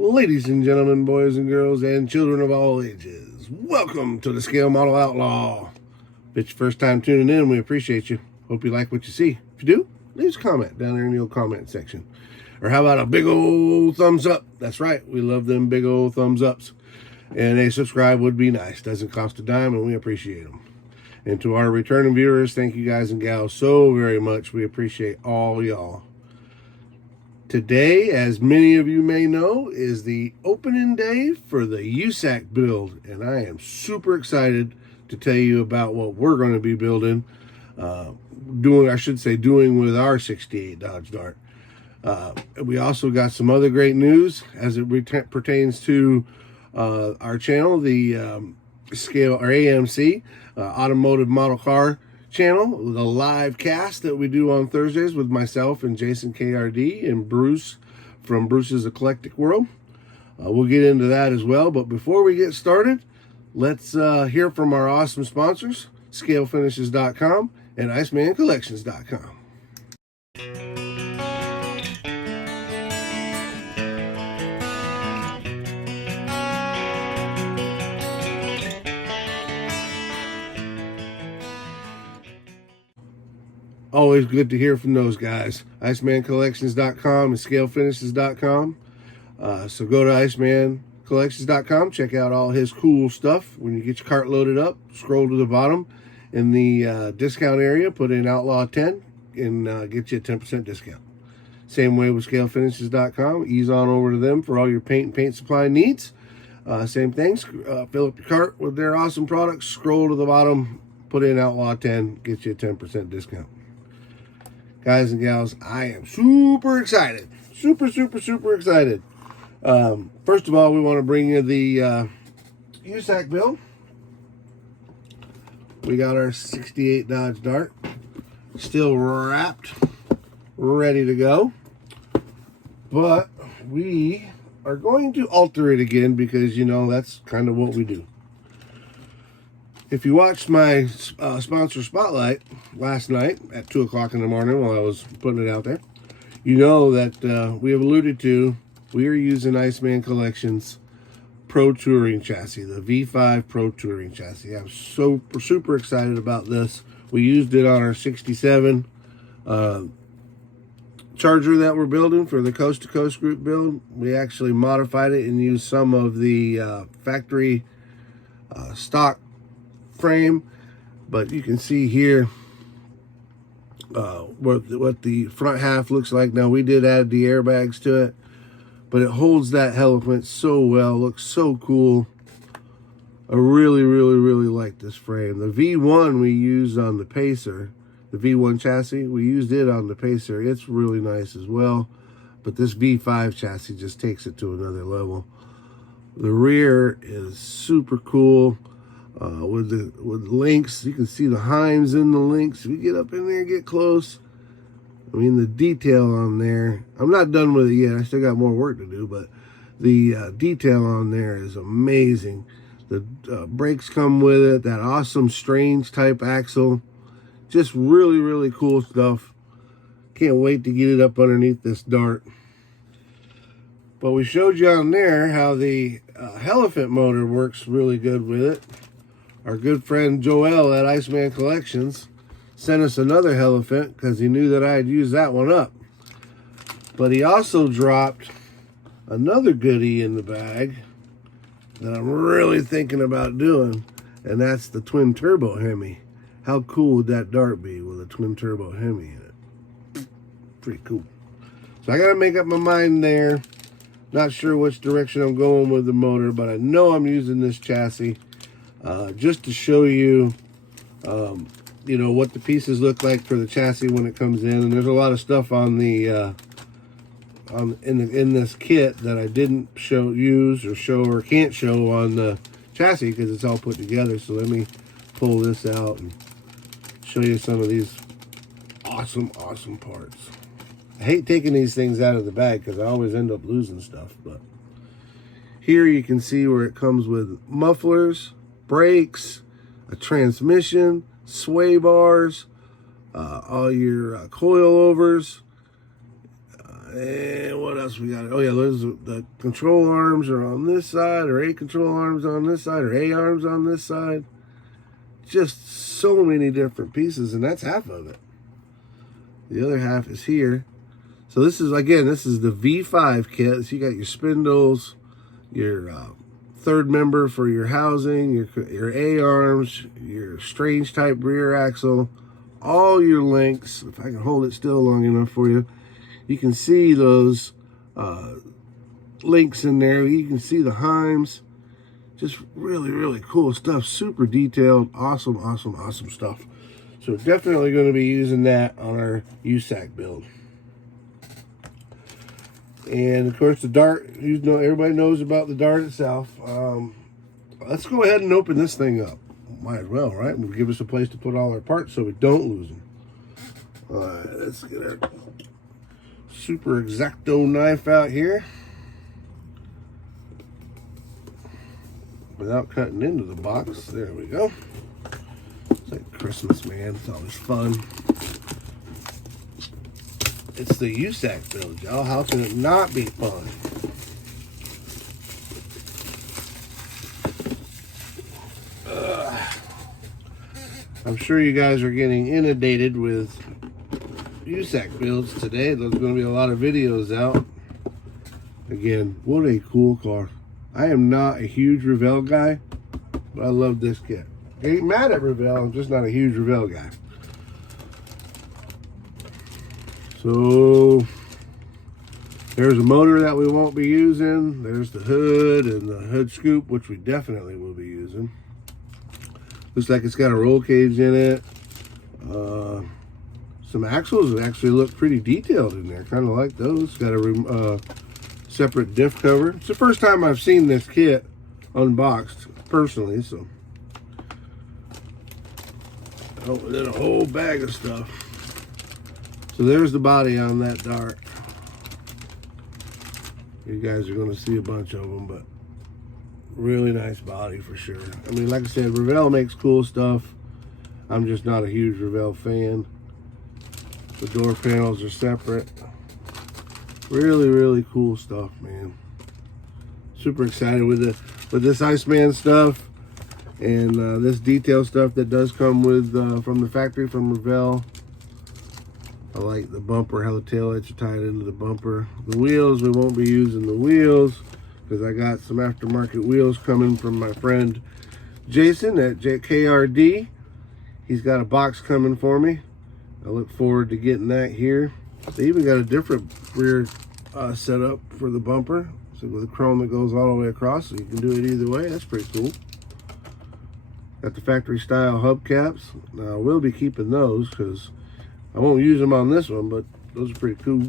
Ladies and gentlemen, boys and girls, and children of all ages, welcome to the Scale Model Outlaw. If it's your first time tuning in, we appreciate you. Hope you like what you see. If you do, leave us a comment down there in the old comment section. Or how about a big old thumbs up? That's right, we love them big old thumbs ups. And a subscribe would be nice. Doesn't cost a dime, and we appreciate them. And to our returning viewers, thank you guys and gals so very much. We appreciate all y'all. Today, as many of you may know, is the opening day for the USACC build, and I am super excited to tell you about what we're going to be building, doing with our 68 Dodge Dart. We also got some other great news as it pertains to our channel, the AMC, Automotive Model Car channel, the live cast that we do on Thursdays with myself and Jason KRD and Bruce from Bruce's Eclectic World. We'll get into that as well, but before we get started, let's hear from our awesome sponsors, ScaleFinishes.com and IcemanCollections.com. Always good to hear from those guys. IcemanCollections.com and ScaleFinishes.com. So go to IcemanCollections.com. Check out all his cool stuff. When you get your cart loaded up, scroll to the bottom in the discount area, put in Outlaw 10 and get you a 10% discount. Same way with ScaleFinishes.com. Ease on over to them for all your paint and paint supply needs. Same things. Fill up your cart with their awesome products. Scroll to the bottom, put in Outlaw 10, get you a 10% discount. Guys and gals, I am super excited. Super excited. First of all, we want to bring you the USACC bill. We got our 68 Dodge Dart. Still wrapped, ready to go. But we are going to alter it again because, you know, that's kind of what we do. If you watched my sponsor spotlight last night at 2 o'clock in the morning while I was putting it out there, you know that we have alluded to, we are using Iceman Collections Pro Touring chassis, the V5 Pro Touring chassis. I'm super excited about this. We used it on our 67 Charger that we're building for the Coast to Coast group build. We actually modified it and used some of the factory stock frame, but you can see here what the front half looks like. Now, we did add the airbags to it, but it holds that elephant so well, looks so cool. I really like this frame. The V1 we used on the Pacer, the V1 chassis, we used it on the Pacer. It's really nice as well, but this V5 chassis just takes it to another level. The rear is super cool. With links, you can see the Heims in the links. If you get up in there, get close. I mean, the detail on there, I'm not done with it yet. I still got more work to do, but the detail on there is amazing. The brakes come with it, that awesome strange type axle. Just really cool stuff. Can't wait to get it up underneath this Dart. But we showed you on there how the elephant motor works really good with it. Our good friend Joel at Iceman Collections sent us another elephant because he knew that I had used that one up. But he also dropped another goodie in the bag that I'm really thinking about doing, and that's the twin turbo Hemi. How cool would that Dart be with a twin turbo Hemi in it? Pretty cool. So I got to make up my mind there. Not sure which direction I'm going with the motor, but I know I'm using this chassis just to show you, you know, what the pieces look like for the chassis when it comes in. And there's a lot of stuff on the in this kit that I didn't use or can't show on the chassis because it's all put together. So let me pull this out and show you some of these awesome parts. I hate taking these things out of the bag because I always end up losing stuff, but here you can see where it comes with mufflers, brakes, a transmission, sway bars, all your coilovers, And what else we got? Oh yeah, there's the control arms are on this side, or A control arms on this side, or A arms on this side. Just so many different pieces, and that's half of it. The other half is here. So this is, again, this is the V5 kit. So you got your spindles, your third member for your housing, your A arms, your strange type rear axle, all your links. If I can hold it still long enough for you, you can see those links in there. You can see the Heims. Just really, really cool stuff. Super detailed. Awesome, awesome, awesome stuff. So definitely going to be using that on our USACC build. And of course the dart, you know, everybody knows about the dart itself. Let's go ahead and open this thing up. Might as well, right? We'll give us a place to put all our parts so we don't lose them. All right, let's get our super X-Acto knife out here without cutting into the box. There we go. It's like Christmas, man. It's always fun. It's the USACC build, y'all. How can it not be fun? I'm sure you guys are getting inundated with USACC builds today. There's going to be a lot of videos out. Again, what a cool car. I am not a huge Revell guy, but I love this kit. I ain't mad at Revell, I'm just not a huge Revell guy. So there's a motor that we won't be using. There's the hood and the hood scoop, which we definitely will be using. Looks like it's got a roll cage in it. Some axles that actually look pretty detailed in there. Kind of like those. Got a separate diff cover. It's the first time I've seen this kit unboxed personally, so. Oh, and then a whole bag of stuff. So there's the body on that dart. You guys are going to see a bunch of them, but really nice body for sure. I mean, like I said, Revell makes cool stuff. I'm just not a huge Revell fan. The door panels are separate. Really, really cool stuff, man. Super excited with this Iceman stuff and this detail stuff that does come with from the factory from Revell. I like the bumper, how the taillights are tied into the bumper. The wheels, we won't be using the wheels because I got some aftermarket wheels coming from my friend Jason at KRD. He's got a box coming for me. I look forward to getting that here. They even got a different rear setup for the bumper. So with a chrome that goes all the way across, so you can do it either way. That's pretty cool. Got the factory style hubcaps. Now I will be keeping those because I won't use them on this one, but those are pretty cool.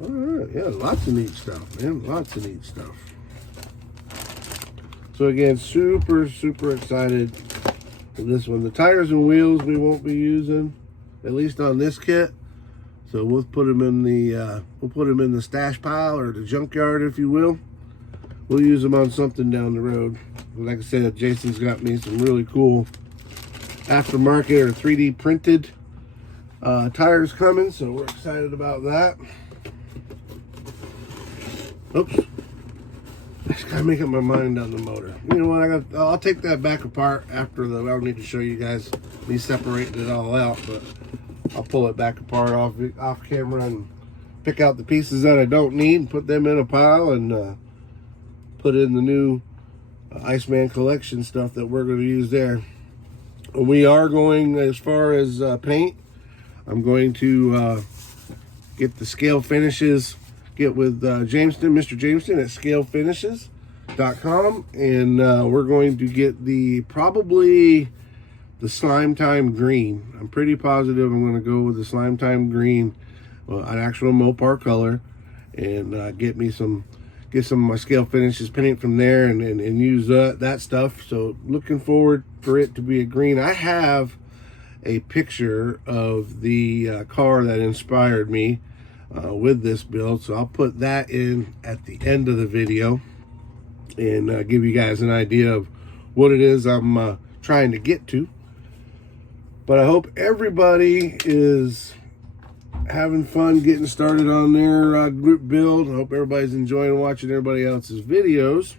All right, yeah, lots of neat stuff, man. Lots of neat stuff. So again, super, super excited for this one. The tires and wheels we won't be using, at least on this kit. So we'll put them in the stash pile or the junkyard, if you will. We'll use them on something down the road. Like I said, Jason's got me some really cool aftermarket or 3D printed tires coming, so we're excited about that. Oops, I just gotta make up my mind on the motor. You know what? I'll take that back apart after I don't need to show you guys me separating it all out, but I'll pull it back apart off camera and pick out the pieces that I don't need and put them in a pile and put in the new Iceman Collection stuff that we're going to use there. We are going, as far as paint, I'm going to get the scale finishes, get with Mr. Jameson at scalefinishes.com, and we're going to get probably the Slime Time Green. I'm pretty positive I'm going to go with the Slime Time Green, an actual Mopar color, and get some of my scale finishes paint from there and use that stuff. So looking forward for it to be a green. I have a picture of the car that inspired me with this build, so I'll put that in at the end of the video and give you guys an idea of what it is I'm trying to get to. But I hope everybody is having fun getting started on their group build. I hope everybody's enjoying watching everybody else's videos,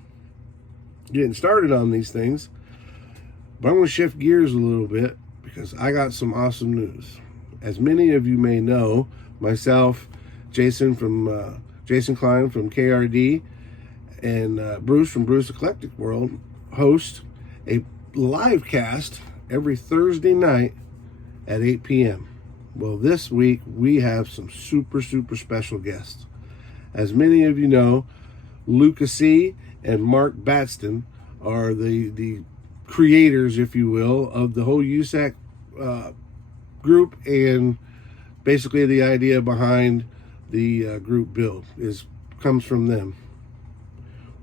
getting started on these things. But I'm going to shift gears a little bit because I got some awesome news. As many of you may know, myself, Jason Klein from KRD, and Bruce from Bruce Eclectic World host a live cast every Thursday night at 8 p.m. Well, this week we have some super special guests. As many of you know, USACC and Mark Batson are the creators, if you will, of the whole USACC group, and basically the idea behind the group build comes from them.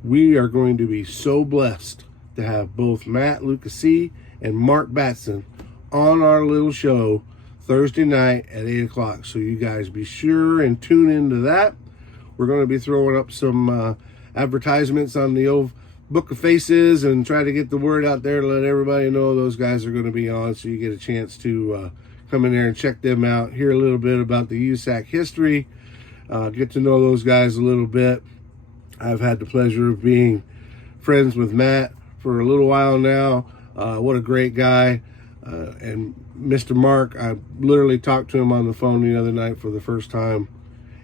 We are going to be so blessed to have both Matt USACC and Mark Batson on our little show Thursday night at 8 o'clock. So you guys be sure and tune into that. We're going to be throwing up some advertisements on the old Book of Faces and try to get the word out there to let everybody know those guys are going to be on, so you get a chance to come in there and check them out, hear a little bit about the USACC history, get to know those guys a little bit. I've had the pleasure of being friends with Matt for a little while now. What a great guy. And Mr. Mark, I literally talked to him on the phone the other night for the first time.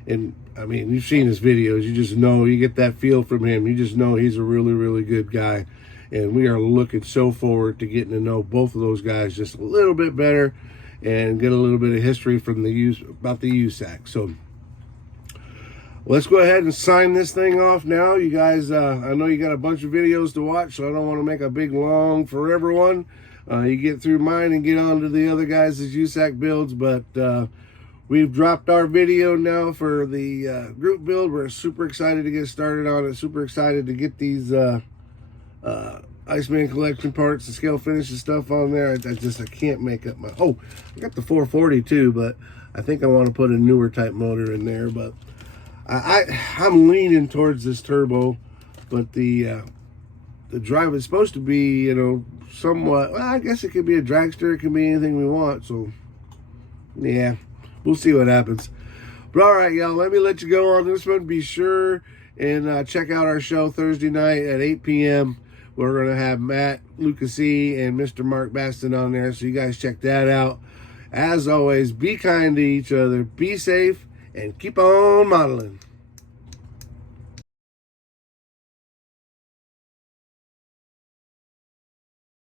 And I mean, you've seen his videos. You just know, you get that feel from him. You just know he's a really good guy. And we are looking so forward to getting to know both of those guys just a little bit better and get a little bit of history from about the USACC. So let's go ahead and sign this thing off now. You guys, I know you got a bunch of videos to watch, so I don't want to make a big, long, forever one. You get through mine and get on to the other guys' USACC builds, but we've dropped our video now for the group build. We're super excited to get started on it, super excited to get these Iceman Collection parts, the scale finishes stuff on there. I can't make up my... Oh, I got the 440 too, but I think I want to put a newer type motor in there, but I'm leaning towards this turbo, but the drive is supposed to be, you know, somewhat, well, I guess it could be a dragster, it can be anything we want, so yeah, we'll see what happens. But all right, y'all, let me let you go on this one. Be sure and check out our show Thursday night at 8 p.m. We're going to have Matt USACC and Mr. Mark Baston on there, so you guys check that out. As always, be kind to each other, be safe, and keep on modeling.